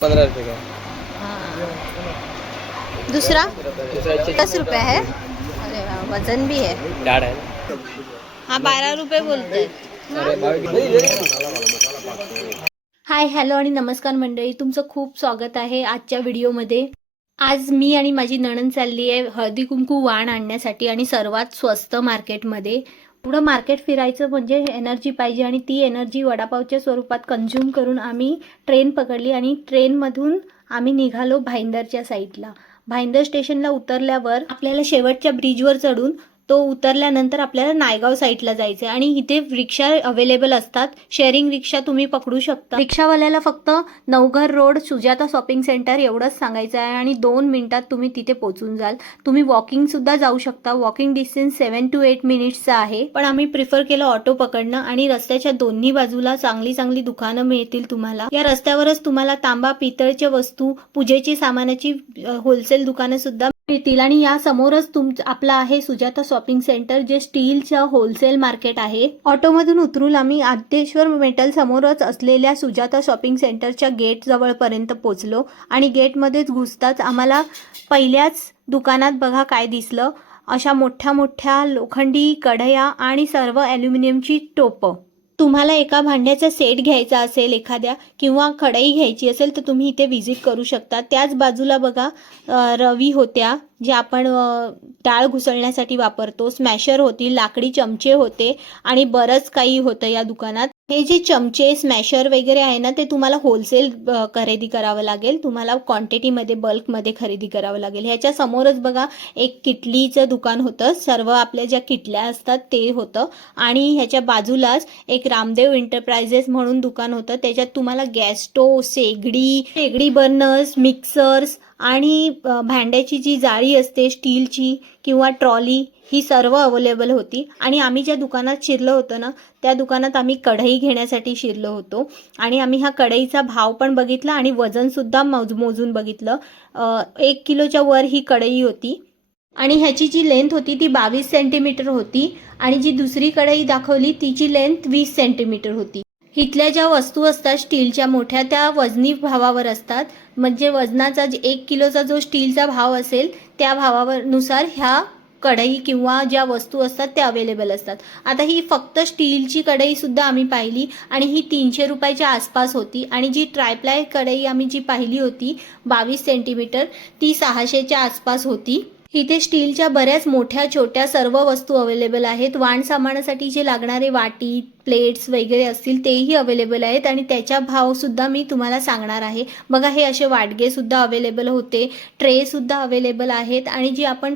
पंद्रह रुपये का? दूसरा दूसरा? दस रुपये है। अरे वाह वजन भी है। हा बारा रुपये बोलतोय अरे बावीस हाय हॅलो आणि नमस्कार मंडळी. तुमचं खूप स्वागत आहे आजच्या व्हिडिओमध्ये. आज मी आणि माझी नणन चालली आहे हळदी कुंकू वाण आणण्यासाठी आणि सर्वात स्वस्त मार्केटमध्ये. पुढं मार्केट फिरायचं म्हणजे एनर्जी पाहिजे आणि ती एनर्जी वडापावच्या स्वरूपात कन्झ्युम करून आम्ही ट्रेन पकडली आणि ट्रेनमधून आम्ही निघालो भाईंदरच्या साईडला भाईंदर स्टेशनला उतरल्यावर आपल्याला शेवटच्या ब्रिजवर चढून तो उतरल्यानंतर आपल्याला नायगाव साईडला जायचं आहे आणि इथे रिक्षा अवेलेबल असतात. शेअरिंग रिक्षा तुम्ही पकडू शकता. रिक्षावाल्याला फक्त Navghar road Sujata shopping centre एवढंच सांगायचं आहे. आणि दोन मिनिटात तुम्ही तिथे पोहोचून जाल. तुम्ही वॉकिंग सुद्धा जाऊ शकता. Walking distance seven two eight मिनिट्सचा आहे. पण आम्ही प्रिफर केलं ऑटो पकडणं. आणि रस्त्याच्या दोन्ही बाजूला चांगली चांगली दुकानं मिळतील तुम्हाला. या रस्त्यावरच तुम्हाला तांबा पितळच्या वस्तू पूजेची सामानाची होलसेल दुकानं सुद्धा मिळतील आणि या समोरच तुम आपलं आहे सुजाता शॉपिंग सेंटर जे स्टीलचं होलसेल मार्केट आहे. ऑटोमधून उतरून आम्ही आद्येश्वर मेटल समोरच असलेल्या सुजाता शॉपिंग सेंटरच्या गेट जवळपर्यंत पोचलो. आणि गेटमध्येच घुसताच आम्हाला पहिल्याच दुकानात बघा काय दिसलं. अशा मोठ्या मोठ्या लोखंडी कढया आणि सर्व ॲल्युमिनियमची टोपं. तुम्हाला एका भांड्याचा सेट घ्यायचा असेल एखाद्या किंवा कढई घ्यायची असेल तर तुम्ही इथे व्हिजिट करू शकता. त्याच बाजूला बघा रवी होत्या जे आपण डाळ घुसळण्यासाठी वापरतो. स्मॅशर होती लाकडी चमचे होते आणि बरंच काही होतं या दुकानात. हे जे चमचे स्मॅशर वगैरे आहे ना ते तुम्हाला होलसेल खरेदी करावं लागेल. तुम्हाला क्वांटिटीमध्ये बल्कमध्ये खरेदी करावं लागेल. ह्याच्या समोरच बघा एक किटलीचं दुकान होतं. सर्व आपल्या ज्या किटल्या असतात ते होतं. आणि ह्याच्या बाजूलाच एक रामदेव एंटरप्राइजेस म्हणून दुकान होतं. त्याच्यात तुम्हाला गॅस स्टोव शेगडी शेगडी बर्नर्स मिक्सर्स आणि भांड्याची जी जाळी असते स्टीलची किंवा ट्रॉली ही सर्व अवेलेबल होती. आणि आम्ही ज्या दुकानात शिरलो होतो ना त्या दुकानात आम्ही कढई घेण्यासाठी शिरलो होतो. आणि आम्ही हा कढईचा भाव पण बघितला आणि वजनसुद्धा मोज मोजून बघितलं. एक किलोच्या वर ही कढई होती. आणि ह्याची जी लेंथ होती ती बावीस सेंटीमीटर होती. आणि जी दुसरी कढई दाखवली तिची लेंथ वीस सेंटीमीटर होती. इथल्या ज्या वस्तू असतात स्टीलच्या मोठ्या त्या वजनी भावावर असतात. म्हणजे वजनाचा जे एक किलोचा जो स्टीलचा भाव असेल त्या भावावर नुसार ह्या कढई किंवा ज्या वस्तू असतात त्या अवेलेबल असतात. आता ही फक्त स्टीलची कढईसुद्धा आम्ही पाहिली आणि ही तीनशे रुपयाच्या आसपास होती आणि जी ट्रायप्लाय कढई आम्ही जी पाहिली होती बावीस सेंटीमीटर ती सहाशेच्या आसपास होती. इथे स्टीलच्या बऱ्याच मोठ्या छोट्या सर्व वस्तू अवेलेबल आहेत. वाण सामानासाठी जे लागणारे वाटी प्लेट्स वगैरे असतील तेही अवेलेबल आहेत आणि त्याच्या भावसुद्धा मी तुम्हाला सांगणार आहे. बघा हे असे वाडगेसुद्धा अवेलेबल होते. ट्रेसुद्धा अवेलेबल आहेत आणि जी आपण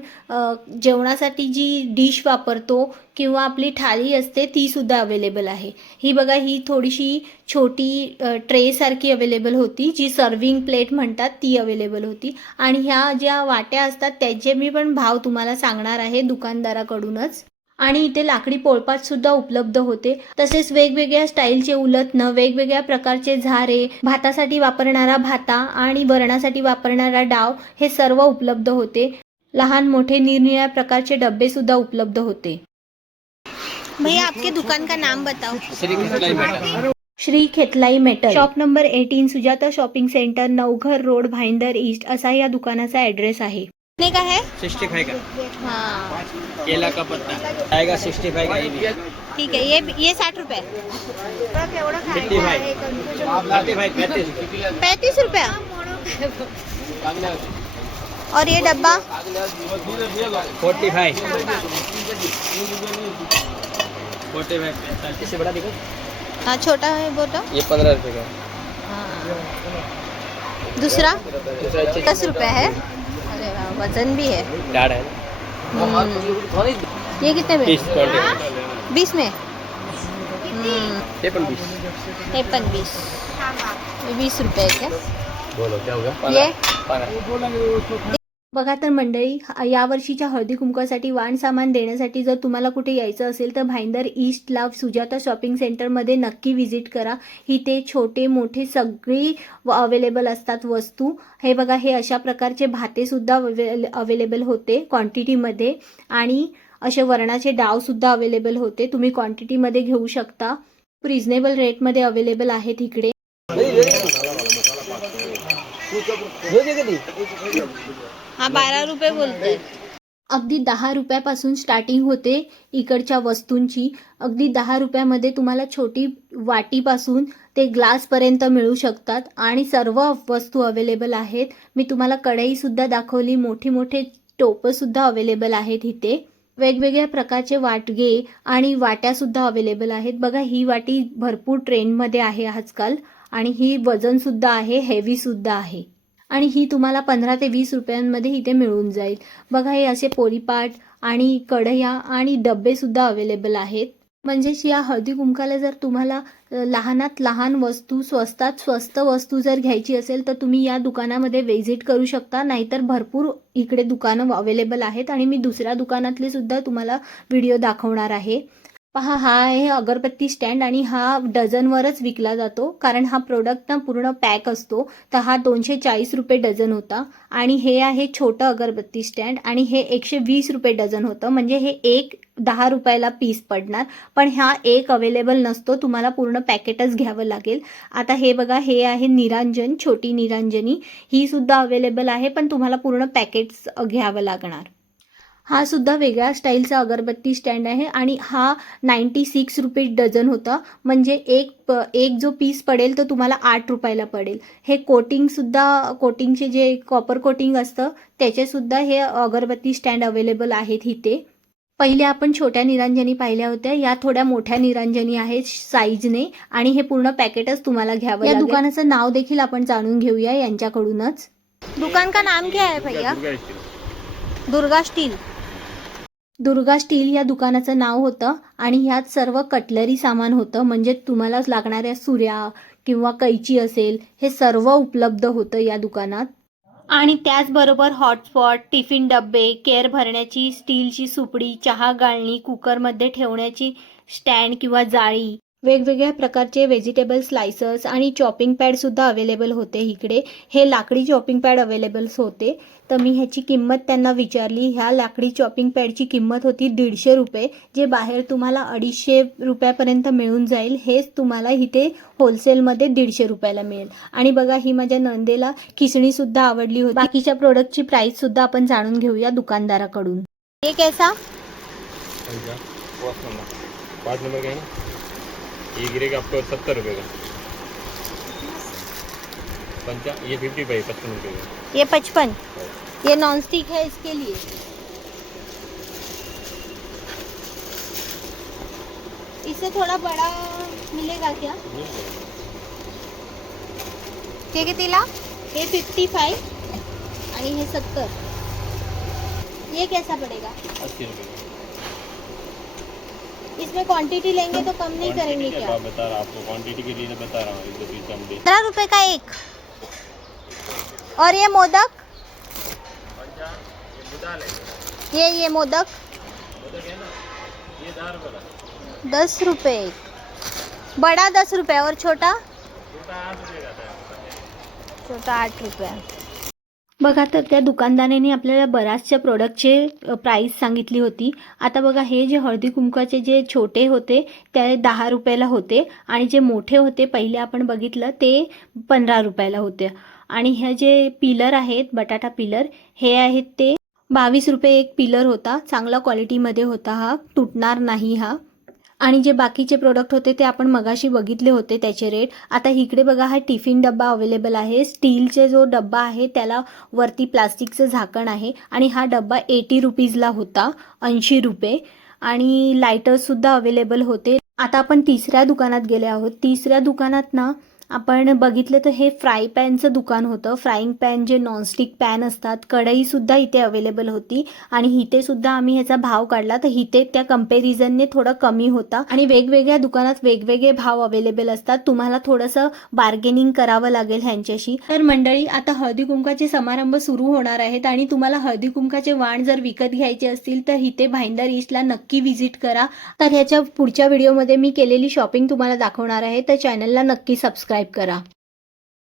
जेवणासाठी जी डिश वापरतो किंवा आपली थाळी असते तीसुद्धा अवेलेबल आहे. ही बघा ही थोडीशी छोटी ट्रेसारखी अवेलेबल होती जी सर्विंग प्लेट म्हणतात ती अवेलेबल होती. आणि ह्या ज्या वाट्या असतात त्याचे मी पण भाव तुम्हाला सांगणार आहे दुकानदाराकडूनच. आणि इथे लाकडी पोळपाट सुद्धा उपलब्ध होते. तसेच वेगवेगळ्या स्टाईलचे उलथनं वेगवेगळ्या प्रकारचे झारे भातासाठी वापरणारा भाता आणि वरणासाठी वापरणारा डाव हे सर्व उपलब्ध होते. लहान मोठे निरनिराळ्या प्रकारचे डब्बे सुद्धा उपलब्ध होते. भैया आपके दुकान का नाम बताओ. Shri Khetlai metal. Shop number eighteen Sujata shopping centre Navghar road Bhayandar east असा या दुकानाचा ॲड्रेस आहे. कितने का है? सिक्सटी फाइव का। हाँ। केला का पत्ता। आएगा सिक्सटी फाइव का ये भी ठीक है ये ये साठ फाइव। पैंतीस। पैंतीस रुपया? और ये डब्बा? Forty five. फोर्टी फाइव पैंतालीस। से बड़ा देखो। हाँ छोटा है वो तो। ये पंद्रह रुपये का दूसरा? दूसरा दस रुपये है। वजन भी है। डाळ आहे ये कितने में? बीस में हम्म, ते पण बीस। हे पण बीस। बीस रुपये क्या? बोलो क्या होगा? ये? बघा तर मंडळी यावर्षीच्या हळदी कुंकवासाठी वाण सामान देण्यासाठी जर तुम्हाला कुठे यायचं असेल तर भाईंदर ईस्टला सुजाता शॉपिंग सेंटरमध्ये नक्की व्हिजिट करा. इथे छोटे मोठे सगळी अवेलेबल असतात वस्तू. हे बघा हे अशा प्रकारचे भातेसुद्धा अवेलेबल होते क्वांटिटीमध्ये आणि असे वरणाचे डावसुद्धा अवेलेबल होते. तुम्ही क्वांटिटीमध्ये घेऊ शकता. रिझनेबल रेटमध्ये अवेलेबल आहेत इकडे. हा बारा रुपये बोलतोय. अगदी दहा रुपयापासून स्टार्टिंग होते इकडच्या वस्तूंची. अगदी दहा रुपयामध्ये तुम्हाला छोटी वाटीपासून ते ग्लासपर्यंत मिळू शकतात आणि सर्व वस्तू अवेलेबल आहेत. मी तुम्हाला कढईसुद्धा दाखवली मोठी मोठे टोपंसुद्धा अवेलेबल आहेत इथे. वेगवेगळ्या प्रकारचे वाटगे आणि वाट्यासुद्धा अवेलेबल आहेत. बघा ही वाटी भरपूर ट्रेंडमध्ये आहे आजकाल आणि ही वजनसुद्धा आहे हेवीसुद्धा आहे. आणि ही तुम्हाला पंधरा ते वीस रुपयांमध्ये इथे मिळून जाईल. बघा हे असे पोळीपाट आणि कढया आणि डब्बेसुद्धा अवेलेबल आहेत. म्हणजेच या हळदी कुंकाला जर तुम्हाला लहानात लहान वस्तू स्वस्तात स्वस्त वस्तू जर घ्यायची असेल तर तुम्ही या दुकानामध्ये व्हिजिट करू शकता. नाहीतर भरपूर इकडे दुकानं अवेलेबल आहेत आणि मी दुसऱ्या दुकानातले सुद्धा तुम्हाला व्हिडिओ दाखवणार आहे. पहा हा आहे अगरबत्ती स्टँड आणि हा डझनवरच विकला जातो. कारण हा प्रोडक्ट ना पूर्ण पॅक असतो. तर हा दोनशे चाळीस रुपये डझन होता. आणि हे आहे छोटं अगरबत्ती स्टँड आणि हे एकशे वीस रुपये डझन होतं. म्हणजे हे एक दहा रुपयाला पीस पडणार. पण हा एक अवेलेबल नसतो. तुम्हाला पूर्ण पॅकेटच घ्यावं लागेल. आता हे बघा हे आहे निरांजन छोटी निरांजनी. ही सुद्धा अवेलेबल आहे पण तुम्हाला पूर्ण पॅकेट्स घ्यावं लागणार. हा सुद्धा वेगळ्या स्टाईलचा अगरबत्ती स्टँड आहे आणि हा नाईंटी सिक्स रुपीज डझन होता. म्हणजे एक प एक जो पीस पडेल तो तुम्हाला आठ रुपयाला पडेल. हे कोटिंगसुद्धा कोटिंगचे जे कॉपर कोटिंग असतं त्याचेसुद्धा हे अगरबत्ती स्टँड अवेलेबल आहेत इथे. पहिले आपण छोट्या निरांजनी पाहिल्या होत्या. या थोड्या मोठ्या निरांजनी आहेत साईजने आणि हे पूर्ण पॅकेटच तुम्हाला घ्यावं या दुकानाचं नाव देखील आपण जाणून घेऊया यांच्याकडूनच. दुकान का नाम क्या है भैया? दुर्गा स्टील दुर्गा स्टील या दुकानाचं नाव होतं आणि ह्यात सर्व कटलरी सामान होतं. म्हणजे तुम्हाला लागणाऱ्या सुऱ्या किंवा कैची असेल हे सर्व उपलब्ध होतं या दुकानात. आणि त्याचबरोबर हॉटस्पॉट टिफिन डब्बे केअर भरण्याची स्टीलची सुपडी चहा गाळणी कुकरमध्ये ठेवण्याची स्टँड किंवा जाळी वेगवेगळ्या प्रकारचे व्हेजिटेबल स्लायसर्स आणि चॉपिंग पॅडसुद्धा अवेलेबल होते इकडे. हे लाकडी चॉपिंग पॅड अवेलेबल्स होते. तर मी ह्याची किंमत त्यांना विचारली. ह्या लाकडी चॉपिंग पॅडची किंमत होती दीडशे रुपये जे बाहेर तुम्हाला अडीचशे रुपयापर्यंत मिळून जाईल. हेच तुम्हाला इथे होलसेलमध्ये दीडशे रुपयाला मिळेल. आणि बघा ही माझ्या नंदेला खिसणीसुद्धा आवडली होती. बाकीच्या प्रोडक्टची प्राईससुद्धा आपण जाणून घेऊया दुकानदाराकडून. हे कैसा? पाँच नंबर. ना ये गिरेगा आपको सत्तर रुपये का। पंचा ये फिफ्टी फाइव पचपन रुपये का। ये पचपन। ये नॉन स्टिक है इसके लिए। इससे थोड़ा बड़ा मिलेगा क्या? ते कितीला हे फिफ्टी फाइव आणि हे सत्तर। ये कैसा पड़ेगा? अस्सी रुपये इसमें क्वांटिटी लेंगे तो कम नहीं करेंगे क्या? बता रहा आपको क्वांटिटी के लिए बता रहा हूँ एक पंद्रह रुपए का एक। और ये मोदक? ये ये ये मोदक बुदक है ना? ये दस रुपये का दस रुपये बड़ा दस रुपये और छोटा? छोटा आठ रुपये बघा तर त्या दुकानदाराने आपल्याला बऱ्याचशा प्रोडक्टचे प्राईस सांगितली होती. आता बघा हे जे हळदी कुंकवाचे जे छोटे होते ते दहा रुपयाला होते आणि जे मोठे होते पहिले आपण बघितलं ते पंधरा रुपयाला होते. आणि हे जे पिलर आहेत बटाटा पिलर हे आहेत ते बावीस रुपये एक पिलर होता. चांगला क्वालिटीमध्ये होता हा. तुटणार नाही हा. आणि जे बाकीचे प्रोडक्ट होते ते आपण मगाशी बघितले होते त्याचे रेट आता इकडे बघा हा टिफिन डब्बा अवेलेबल आहे. स्टीलचे जो डब्बा आहे त्याला वरती प्लास्टिकचं झाकण आहे आणि हा डब्बा एटी रुपीजला होता ऐंशी रुपये. आणि लायटर्ससुद्धा अवेलेबल होते. आता आपण तिसऱ्या दुकानात गेले आहोत. तिसऱ्या दुकानात ना आपण बघितलं तर हे फ्राय पॅनचं दुकान होतं. फ्राईंग पॅन जे नॉनस्टिक पॅन असतात कढईसुद्धा इथे अवेलेबल होती. आणि इथे सुद्धा आम्ही ह्याचा भाव काढला. तर इथे त्या कम्पॅरिझनने थोडा कमी होता. आणि वेगवेगळ्या दुकानात वेगवेगळे भाव अवेलेबल असतात. तुम्हाला थोडंसं बार्गेनिंग करावं लागेल ह्यांच्याशी. तर मंडळी आता हळदी कुंकाचे समारंभ सुरू होणार आहेत. आणि तुम्हाला हळदी कुंकाचे वाण जर विकत घ्यायचे असतील तर इथे भाईंदर ईस्टला नक्की व्हिजिट करा. तर ह्याच्या पुढच्या व्हिडिओमध्ये मी केलेली शॉपिंग तुम्हाला दाखवणार आहे. तर चॅनलला नक्की सबस्क्राईब करा.